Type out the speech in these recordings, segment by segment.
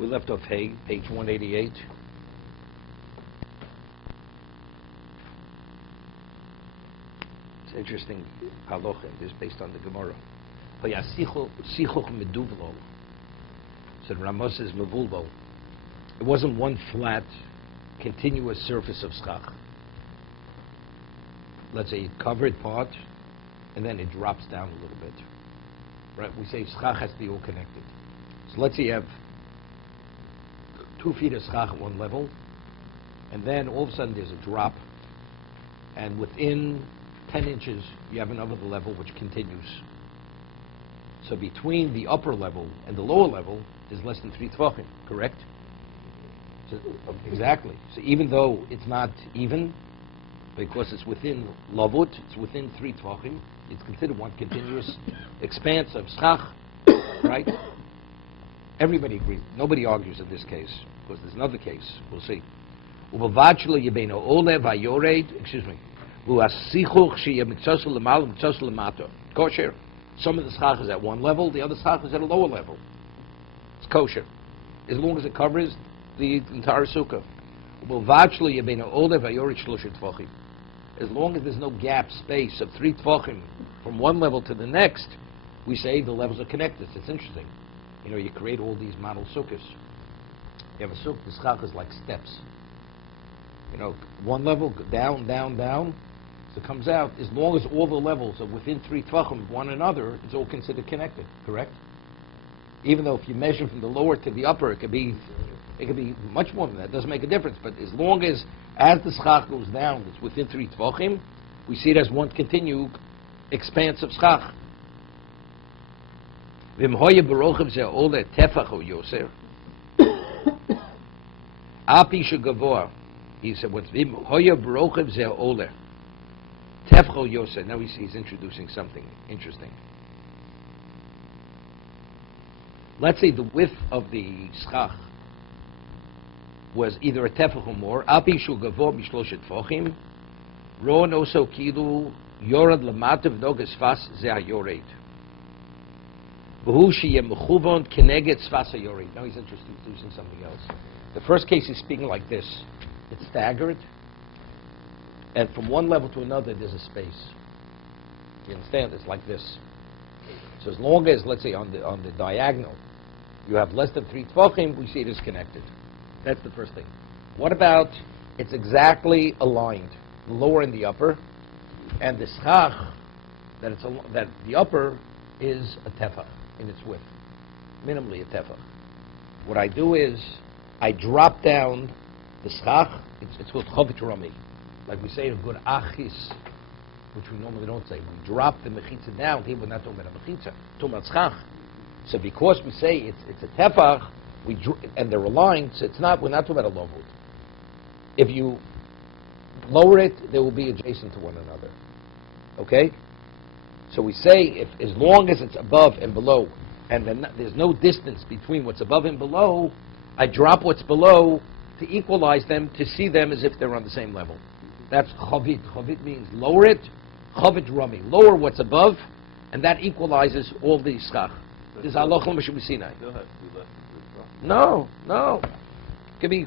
We left off page 188. It's interesting halacha. It is based on the Gemara. Said Ramos is mevulvo. It wasn't one flat, continuous surface of schach. Let's say a covered part, and then it drops down a little bit. Right? We say schach has to be all connected. So let's say you have 2 feet of schach at one level, and then all of a sudden there's a drop, and within 10 inches you have another level which continues. So between the upper level and the lower level is less than 3 tvachim, correct? So, exactly. So even though it's not even, because it's within lavut, it's within 3 tvachim, it's considered one continuous expanse of schach, right? Everybody agrees. Nobody argues in this case, because there's another case. We'll see. Excuse me. Kosher. Some of the schach is at one level, the other schach is at a lower level. It's kosher, as long as it covers the entire sukkah. As long as there's no gap space of 3 tvachim from one level to the next, we say the levels are connected. It's interesting. You know, you create all these model sukkahs. You have a sukkah, the schach is like steps. You know, one level, down, down, down. So it comes out, as long as all the levels are within 3 tvachim of one another, it's all considered connected, correct? Even though if you measure from the lower to the upper, it could be much more than that. It doesn't make a difference. But as long as the schach goes down, it's within 3 tvachim, we see it as one continued expanse of schach. He said, what's Hoya Barochev Zeh Oler. Tefcho Yosef. Now he's introducing something interesting. Let's say the width of the schach was either a tefach or more. Api shu gavo mishloshet tefachim. Ro noso kilu yorad lamativ nogas fas ze hayored. V'hu sheyeh mechuvon keneged sfas hayored. Now he's introducing something else. The first case is speaking like this. It's staggered. And from one level to another, there's a space. You understand? It's like this. So as long as, let's say, on the diagonal, you have less than 3 tvachim, we see it is connected. That's the first thing. What about it's exactly aligned, the lower and the upper, and the schach that the upper is a tefach in its width, minimally a tefach. What I do is I drop down the schach. It's called Chovot HaLevavot. Like we say in good achis, which we normally don't say. We drop the mechitza down. Here we're not talking about a mechitza, we're talking about schach. So because we say it's a tefach, and they're aligned, so we're not talking about a lovut. If you lower it, they will be adjacent to one another. Okay? So we say as long as it's above and below, and then there's no distance between what's above and below, I drop what's below to equalize them, to see them as if they're on the same level. That's chavit. Chavit means lower it. Chavit rami. Lower what's above, and that equalizes all the schach. This is halacha l'mishum sinai. No. It could be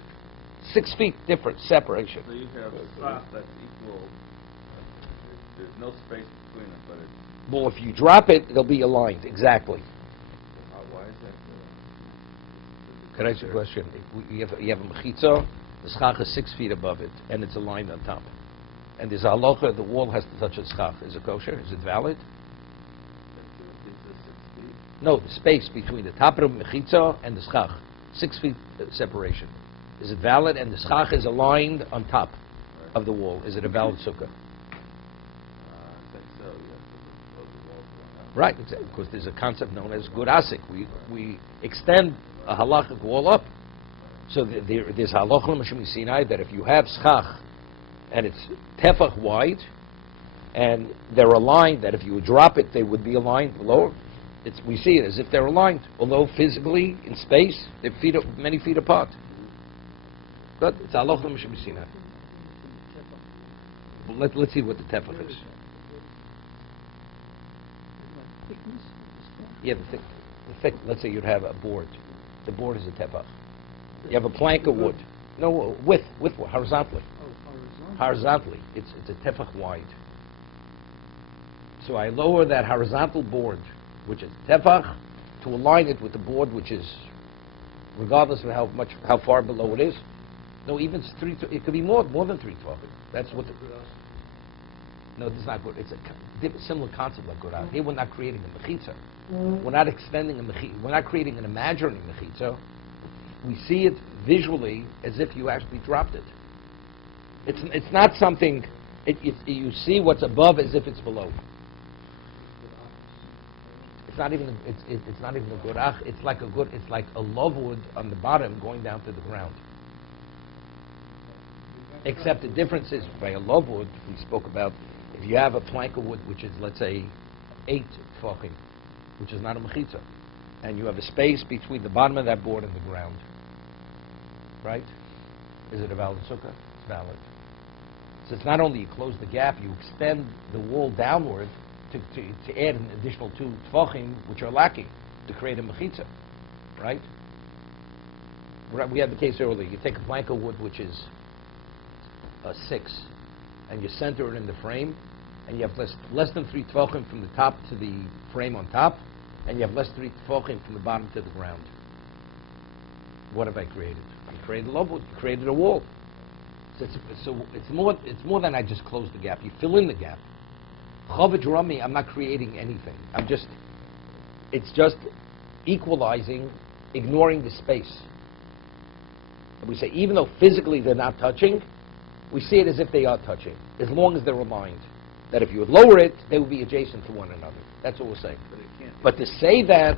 6 feet different separation. So you have a schach that's equal. There's no space between them, but it's... Well, if you drop it, they'll be aligned exactly. Why is that? Can I ask you a question? You have a mechitza, the schach is 6 feet above it, and it's aligned on top. And there's a halacha, the wall has to touch the schach. Is it kosher? Is it valid? No, the space between the top of the mechitza and the schach, 6 feet separation. Is it valid? And the schach is aligned on top of the wall. Is it a valid sukkah? I think so, yes. Right, exactly, because there's a concept known as gurasik. We extend a halachic wall up. So there's halacha l'mishum sinai that if you have schach and it's tefach wide, and they're aligned, that if you would drop it, they would be aligned below. We see it as if they're aligned, although physically in space they're many feet apart. But it's halacha l'mishum sinai. Let's see what the tefach is. Yeah, the thick. Let's say you'd have a board. the board is a tefach. You have a plank of wood. No, width, horizontally. Horizontally, it's a tefach wide. So I lower that horizontal board, which is tefach, to align it with the board, which is, regardless of how far below it is. No, even it could be more than 3 tefachim. That's what. No, this is not good. It's a similar concept like Gurah. Here we're not creating a mechitza. We're not extending a mechitza. We're not creating an imaginary mechitza. We see it visually as if you actually dropped it. It's not something. You see what's above as if it's below. It's not even. It's not even a gurach. It's like a lovewood on the bottom going down to the ground. Except the difference is by a lovewood we spoke about. If you have a plank of wood which is, let's say, 8 tefachim, which is not a mechitza, and you have a space between the bottom of that board and the ground, right? Is it a valid sukkah? It's valid. So it's not only you close the gap, you extend the wall downward to add an additional 2 tefachim which are lacking to create a mechitza, right? We had the case earlier. You take a plank of wood which is 6, and you center it in the frame, and you have less than 3 tefachim from the top to the frame on top, and you have less than 3 tefachim from the bottom to the ground. What have I created? I created a lovewood. You created a wall. So it's more than I just close the gap. You fill in the gap. Chovot Rami, I'm not creating anything. It's just equalizing, ignoring the space. And we say even though physically they're not touching, we see it as if they are touching, as long as they're aligned. That if you would lower it, they would be adjacent to one another. That's what we're saying. But to say that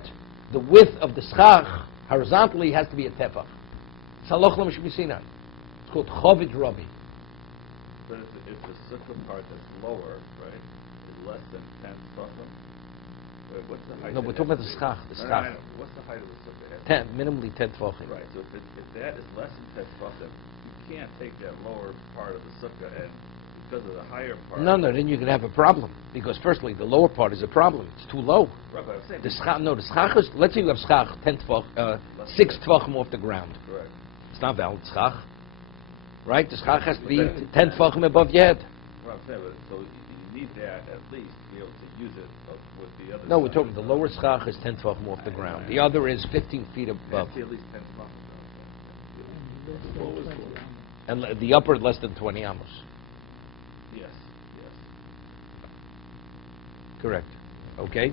the width of the schach horizontally has to be a tefach. It's halach l'mishmisinan. It's called Chovot Rami. But if the sukkah part that's lower, right, is less than 10 tefachim, what's the height? No, we're talking about the schach. The schach. No. What's the height of the sukkah? Minimally 10 tefachim. Right. So if that is less than 10 tefachim, you can't take that lower part of the sukkah and because of the higher part. No, then you can have a problem. Because firstly, the lower part is a problem. It's too low. Right, but I'm saying the schach is, let's say you have schach 6 tefachim off the ground. Correct. It's not valid schach. Right? The schach has to be 10 tefachim above your head. Right, I'm saying, but so you need that at least to be able to use it with the other. No, we're talking the lower schach is 10 tefachim off the ground. The other is 15 feet above. At least 10 tefachim. And the upper less than 20 amos. Yes. Correct. Okay?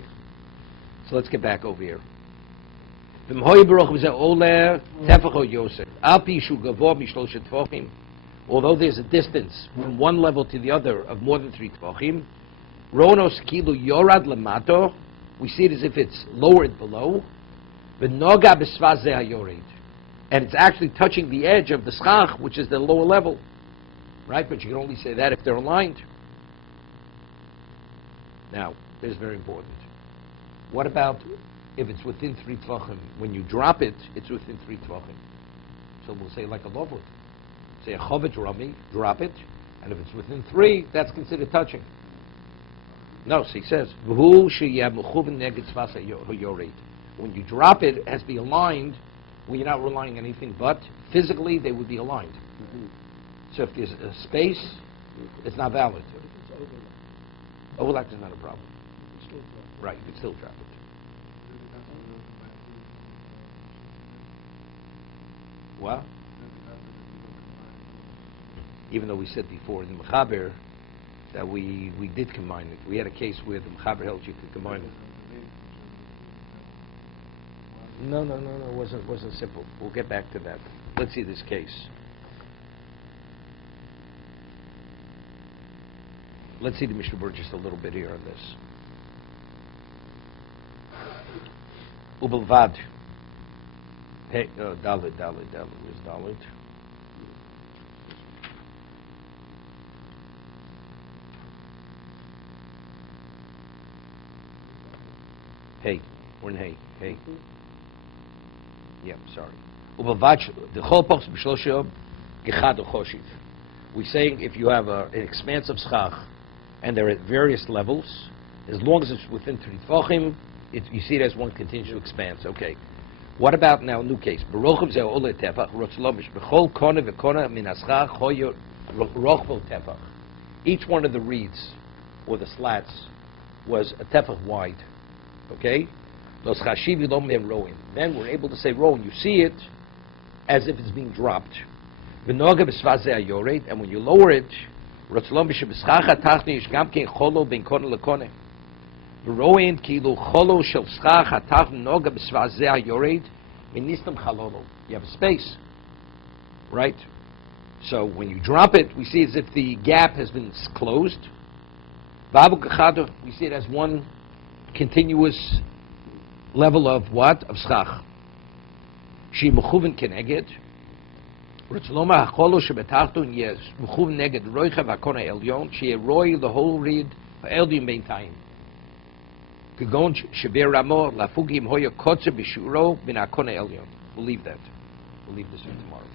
So let's get back over here. Although there's a distance from one level to the other of more than 3 tefachim, ronos kilu yorad lamato, we see it as if it's lowered below, v'noga b'svaz ze hayored, and it's actually touching the edge of the schach, which is the lower level, right? But you can only say that if they're aligned. Now, this is very important. What about if it's within 3 tefachim? When you drop it, it's within 3 tefachim. So we'll say like a lovewood. Say a Chovot Rami, drop it, and if it's within 3, that's considered touching. No, so he says, when you drop it, it has to be aligned when you're not relying on anything but physically they would be aligned. So if there's a space, it's not valid. Overlap is not a problem. Right, you can still drop it. What? Even though we said before in the Mechaber that we did combine it. We had a case where the Mechaber held you could combine it. No, it wasn't simple. We'll get back to that. Let's see this case. Let's see the Mishna Berura just a little bit here on this. Ubelvad. Hey, Dalit. Where's Dalit? Hey, we're in Hey. Yeah, sorry. We're saying if you have an expansive schach and they're at various levels, as long as it's within 3 tefachim, you see it as one continuous expanse. Okay. What about now a new case? Baruchim zeh ole tefach, rotzlomish, b'chol kona v'kona min aschar choyo rochvo tefach. Each one of the reeds, or the slats, was a tefach wide. Okay? Los chashivi lo men roin. Then we're able to say roin. You see it as if it's being dropped. V'noga b'svaz zeh ayored, and when you lower it, rotzlomish b'schach hatachni yish gam ken cholo ben kona lekone. Roin kilu cholo shel schach hatach noga b'svaz zeh ayored ministam chalolo. You have a space, right? So when you drop it, we see as if the gap has been closed. Babu kachado, we see it as one continuous level of what? Of schach. She mechuven keneged. Ritzloma hacholo shebetachton yes mechuven neged roicha v'akona elyon. She roy the whole reed elyon beintayim. We'll leave this for tomorrow. We'll leave this for tomorrow.